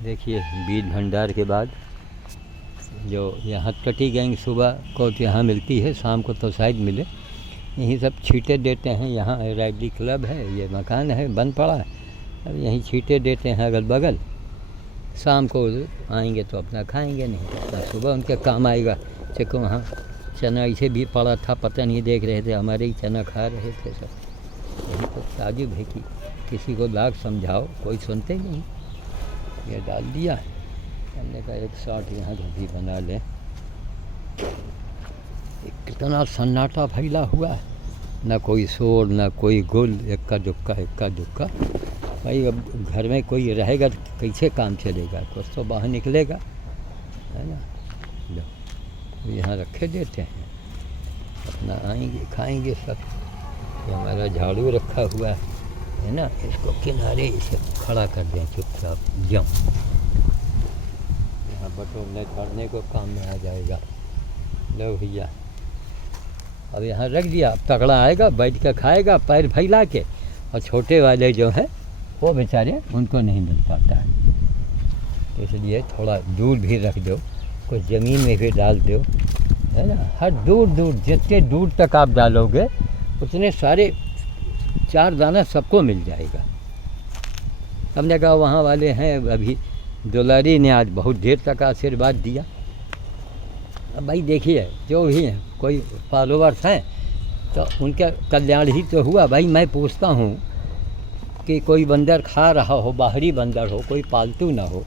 देखिए बीज भंडार के बाद जो यहाँ कटी गैंग सुबह को तो यहाँ मिलती है, शाम को तो शायद मिले। यहीं सब छींटे देते हैं। यहाँ लाइब्रेरी क्लब है, ये मकान है बंद पड़ा है, अब यहीं छींटे देते हैं अगल बगल। शाम को आएंगे तो अपना खाएंगे, नहीं तो अपना सुबह उनके काम आएगा। चको वहाँ चना ऐसे भी पड़ा था, पता नहीं, देख रहे थे हमारे ही चना खा रहे थे सब। यही तो ताजुब है कि किसी को लाख समझाओ कोई सुनते ही नहीं। ये डाल दिया, हमने कहा एक शॉट यहाँ का भी बना लें। कितना सन्नाटा फैला हुआ है, ना कोई शोर ना कोई गुल, इक्का दुक्का। भाई अब घर में कोई रहेगा तो कैसे काम चलेगा, कुछ तो बाहर निकलेगा, है ना। लो यहाँ रखे देते हैं, अपना आएंगे खाएंगे सब। ये हमारा झाड़ू रखा हुआ है ना, इसको किनारे इसे खड़ा कर दें चुपचाप जाऊँ, यहाँ बटोरने छाड़ने को काम में आ जाएगा। लो भैया अब यहाँ रख दिया, अब तगड़ा आएगा बैठ कर खाएगा पैर फैला के। और छोटे वाले जो हैं वो बेचारे उनको नहीं मिल पाता है, इसलिए थोड़ा दूर भी रख दो, कुछ ज़मीन में भी डाल दो, है ना। हर दूर जितने दूर तक आप डालोगे उतने सारे 4 दाना सबको मिल जाएगा। हमने कहा वहाँ वाले हैं अभी दुलारी ने आज बहुत देर तक आशीर्वाद दिया। अब भाई देखिए जो भी हैं कोई फॉलोवर्स हैं तो उनका कल्याण ही तो हुआ। भाई मैं पूछता हूँ कि कोई बंदर खा रहा हो, बाहरी बंदर हो, कोई पालतू ना हो,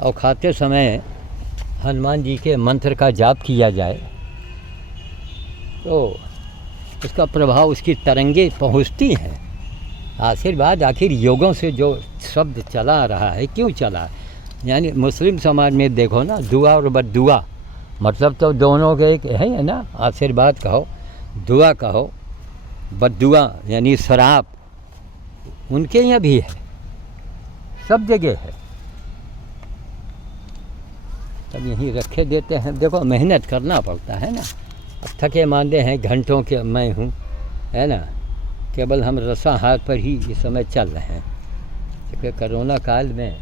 और खाते समय हनुमान जी के मंत्र का जाप किया जाए तो उसका प्रभाव, उसकी तरंगे पहुँचती हैं। आशीर्वाद आखिर योगों से जो शब्द चला रहा है, क्यों चला, यानी मुस्लिम समाज में देखो ना, दुआ और बद्दुआ मतलब तो दोनों के एक है ना। आशीर्वाद कहो, दुआ कहो, बद्दुआ यानी शराब, उनके यहाँ भी है, सब जगह है। तब यहीं रखे देते हैं। देखो मेहनत करना पड़ता है ना, अब थके मांदे हैं घंटों के मैं हूँ, है ना। केवल हम रसाहार पर ही इस समय चल रहे हैं, क्योंकि कोरोना काल में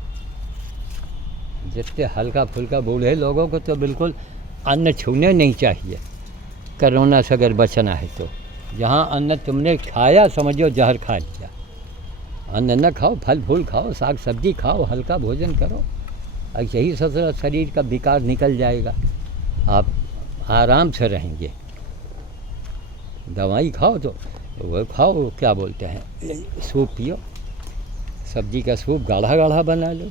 जितने हल्का फुल्का बूढ़े लोगों को तो बिल्कुल अन्न छूने नहीं चाहिए कोरोना से अगर बचना है तो। जहाँ अन्न तुमने खाया समझो जहर खा लिया। अन्न न खाओ, फल फूल खाओ, साग सब्जी खाओ, हल्का भोजन करो, ऐसे ही शरीर का विकार निकल जाएगा, आप आराम से रहेंगे। दवाई खाओ तो वो खाओ, क्या बोलते हैं, सूप पियो, सब्जी का सूप गाढ़ा बना लो।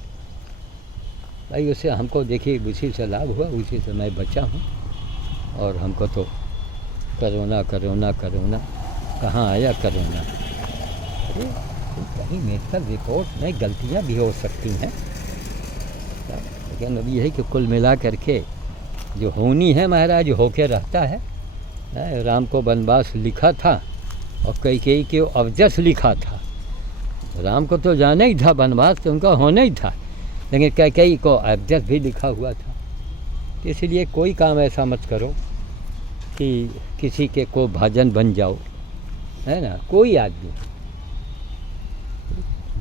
भाई उससे हमको देखिए उसी से लाभ हुआ, उसी से मैं बचा हूँ। और हमको तो कोरोना कहाँ आया कोरोना। अरे कहीं मेडिकल रिपोर्ट में गलतियाँ भी हो सकती हैं, लेकिन अब ये है कि कुल मिला करके जो होनी है महाराज होके रहता है। राम को वनवास लिखा था और कैकेयी के अवजस लिखा था। राम को तो जाना ही था, वनवास तो उनका होना ही था, लेकिन कैकेयी को अवजस भी लिखा हुआ था। इसलिए कोई काम ऐसा मत करो कि किसी के को भाजन बन जाओ, है ना। कोई आदमी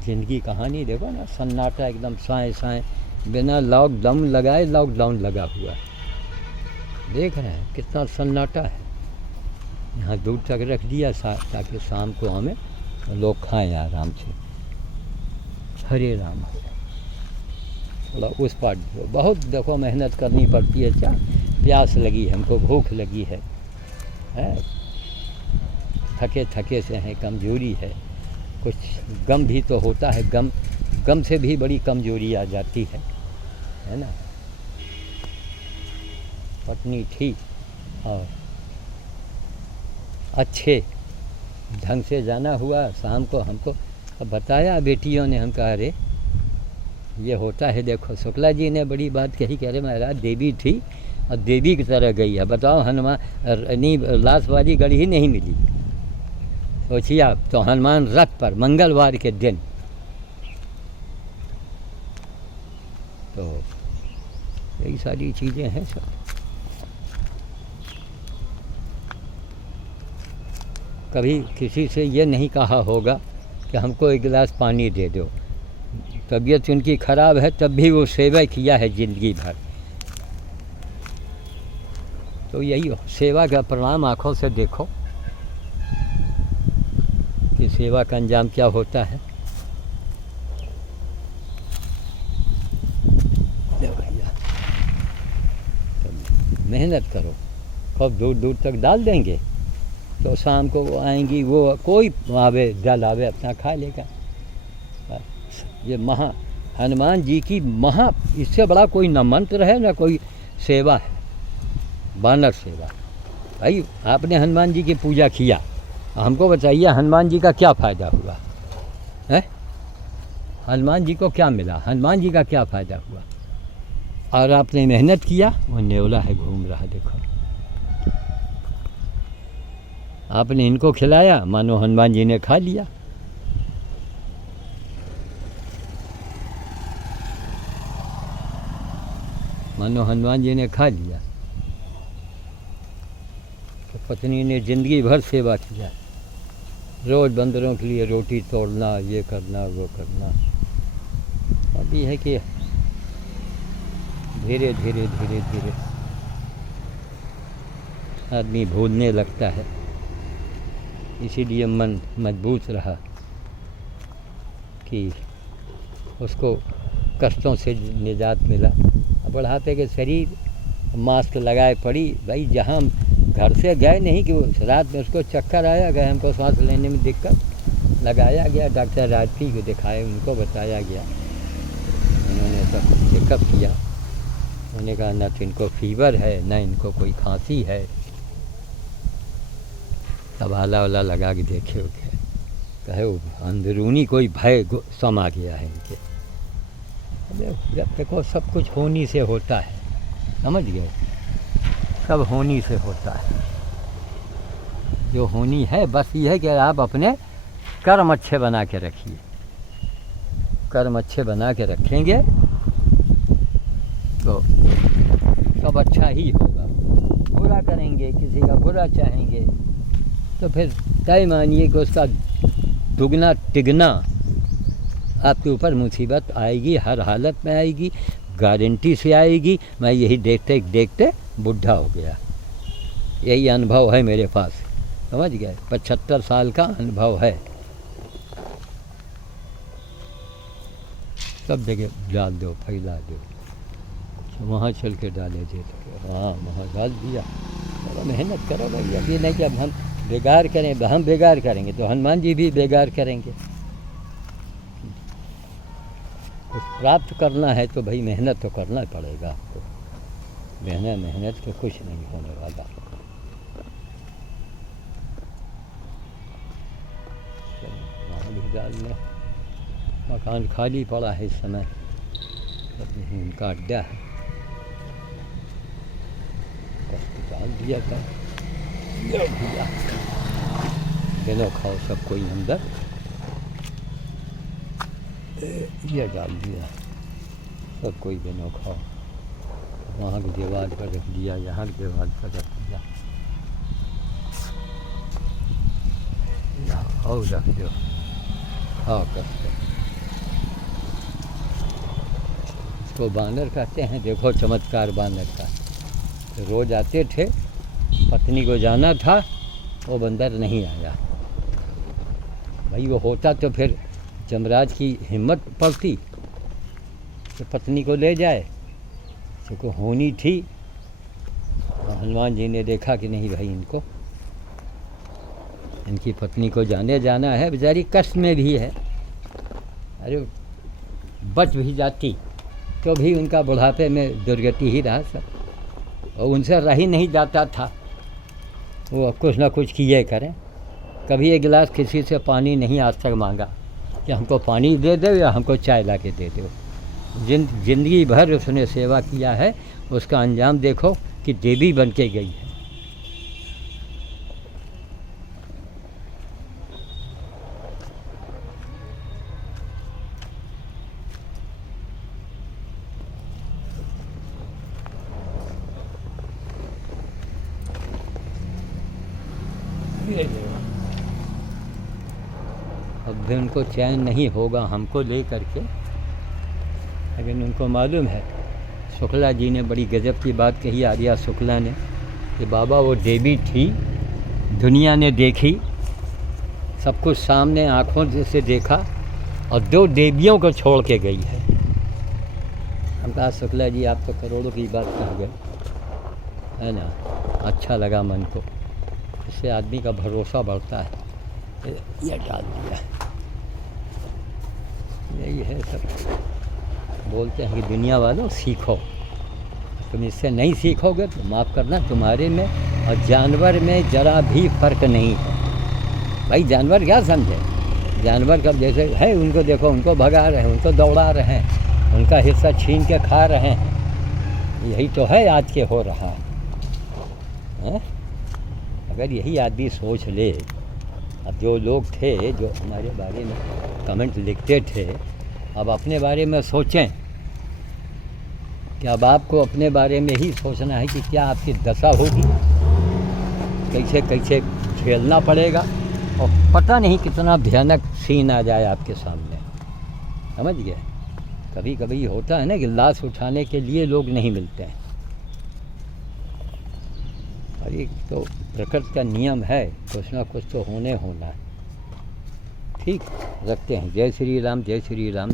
जिंदगी कहानी देखो ना, सन्नाटा एकदम साए बिना लॉकडाउन लगाए लॉकडाउन लगा हुआ है। देख रहे हैं कितना सन्नाटा है। यहाँ दूर तक रख दिया ताकि शाम को हमें लोग खाएं आराम से। हरे राम थोड़ा उस पार बहुत देखो मेहनत करनी पड़ती है। क्या प्यास लगी हमको, भूख लगी है, थके से हैं, कमजोरी है, कुछ गम भी तो होता है। गम से भी बड़ी कमजोरी आ जाती है ना। पत्नी थी और अच्छे ढंग से जाना हुआ, शाम को हमको बताया बेटियों ने। हम कहा अरे ये होता है। देखो शुक्ला जी ने बड़ी बात कही, कह रहे महाराज देवी थी और देवी की तरह गई है। बताओ हनुमान नहीं, लाश वाली गड़ी ही नहीं मिली। सोचिए आप, तो हनुमान रथ पर मंगलवार के दिन, तो यही सारी चीज़ें हैं सब। कभी किसी से ये नहीं कहा होगा कि हमको एक गिलास पानी दे दो। तबीयत उनकी खराब है तब भी वो सेवा किया है ज़िंदगी भर। तो यही सेवा का परिणाम आँखों से देखो कि सेवा का अंजाम क्या होता है। मेहनत करो, खूब दूर दूर तक डाल देंगे तो शाम को वो आएंगी, वो कोई आवे जल आवे अपना खा लेगा। ये हनुमान जी की इससे बड़ा कोई न मंत्र है न कोई सेवा है, वानर सेवा। भाई आपने हनुमान जी की पूजा किया, हमको बताइए हनुमान जी का क्या फ़ायदा हुआ है? हनुमान जी को क्या मिला? हनुमान जी का क्या फ़ायदा हुआ? और आपने मेहनत किया, वो नेवला है घूम रहा देखो। आपने इनको खिलाया, मानो हनुमान जी ने खा लिया। मानो हनुमान जी ने खा लिया। तो पत्नी ने ज़िंदगी भर सेवा किया, रोज़ बंदरों के लिए रोटी तोड़ना, ये करना वो करना। अभी है कि धीरे धीरे धीरे धीरे आदमी भूलने लगता है, इसीलिए मन मजबूत रहा कि उसको कष्टों से निजात मिला। बुढ़ापे के शरीर मास्क लगाए पड़ी। भाई जहाँ घर से गए नहीं कि रात में उसको चक्कर आया, गए हमको सांस लेने में दिक्कत, लगाया गया डॉक्टर राजपी को दिखाए, उनको बताया गया, उन्होंने सब चेकअप किया। उन्होंने कहा न तो इनको फीवर है न इनको कोई खांसी है। तब आला वाला लगा के देखे उठे, कहे वो अंदरूनी कोई भय समा गया है इनके। जब देखो सब कुछ होनी से होता है, समझ गए? सब होनी से होता है। जो होनी है बस ये है कि आप अपने कर्म अच्छे बना के रखिए। कर्म अच्छे बना के रखेंगे तो सब अच्छा ही होगा। बुरा करेंगे, किसी का बुरा चाहेंगे तो फिर तय मानिए कि उसका दुगना तिगना आपके ऊपर मुसीबत आएगी, हर हालत में आएगी, गारंटी से आएगी। मैं यही देखते देखते बुढ़ा हो गया, यही अनुभव है मेरे पास, समझ गए? 75 साल का अनुभव है। सब जगह डाल दो, फैला दो, वहाँ चल के डाले थे तो हाँ वहाँ डाल दिया। चलो मेहनत करो भाई, अभी नहीं कि अब हम बेकार करें, हम बेकार करेंगे तो हनुमान जी भी बेकार करेंगे। कुछ प्राप्त करना है तो भाई मेहनत तो करना पड़ेगा आपको, बिना मेहनत के कुछ नहीं होने वाला। वहाँ भी डाल में मकान खाली पड़ा है इस समय, उनका अड्डा है, डाल दिया था। भैया चलो खाओ सब कोई अंदर, ये डाल दिया सब कोई बनो खाओ। वहाँ की दीवार पर रख दिया, यहाँ की दीवार पर रख दिया, और रख दो, खाओ करते। इसको बानर कहते हैं। देखो चमत्कार बानर का। तो रोज़ आते थे, पत्नी को जाना था, वो बंदर नहीं आया। भाई वो होता तो फिर जमराज की हिम्मत पड़ती तो पत्नी को ले जाए, क्योंकि होनी थी। हनुमान जी ने देखा कि नहीं भाई इनकी पत्नी को जाना है, बेचारी कष्ट में भी है, अरे बच भी जाती तो भी उनका बुढ़ापे में दुर्गति ही रहा सब, और उनसे रह ही नहीं जाता था। वो कुछ ना कुछ किए करें। कभी एक गिलास किसी से पानी नहीं आज तक मांगा कि हमको पानी दे दो या हमको चाय ला के दे दो। जिंदगी भर उसने सेवा किया है, उसका अंजाम देखो कि देवी बन के गई है। अब भी उनको चैन नहीं होगा हमको ले करके, लेकिन उनको मालूम है, शुक्ला जी ने बड़ी गजब की बात कही, आर्या शुक्ला ने, कि बाबा वो देवी थी, दुनिया ने देखी, सब कुछ सामने आँखों से देखा, और 2 देवियों को छोड़ के गई है। हम कहा शुक्ला जी आप तो करोड़ों की बात कह गए, है ना। अच्छा लगा मन को, इससे आदमी का भरोसा बढ़ता है। ये डाल दिया, यही है सब। बोलते हैं कि दुनिया वालों सीखो, तुम इससे नहीं सीखोगे तो माफ़ करना तुम्हारे में और जानवर में ज़रा भी फ़र्क नहीं है। भाई जानवर क्या समझे, जानवर कब जैसे है, उनको देखो, उनको भगा रहे हैं, उनको दौड़ा रहे हैं, उनका हिस्सा छीन के खा रहे हैं। यही तो है आज के हो रहा है। अगर यही आदमी सोच ले, अब जो लोग थे जो हमारे बारे में कमेंट लिखते थे, अब अपने बारे में सोचें कि अब आपको अपने बारे में ही सोचना है कि क्या आपकी दशा होगी, कैसे कैसे झेलना पड़ेगा, और पता नहीं कितना भयानक सीन आ जाए आपके सामने। समझ गए। कभी कभी होता है ना कि लाश उठाने के लिए लोग नहीं मिलते हैं, और एक तो प्रकृति का नियम है, कुछ ना कुछ तो होना है। ठीक, रखते हैं। जय श्री राम, जय श्री राम।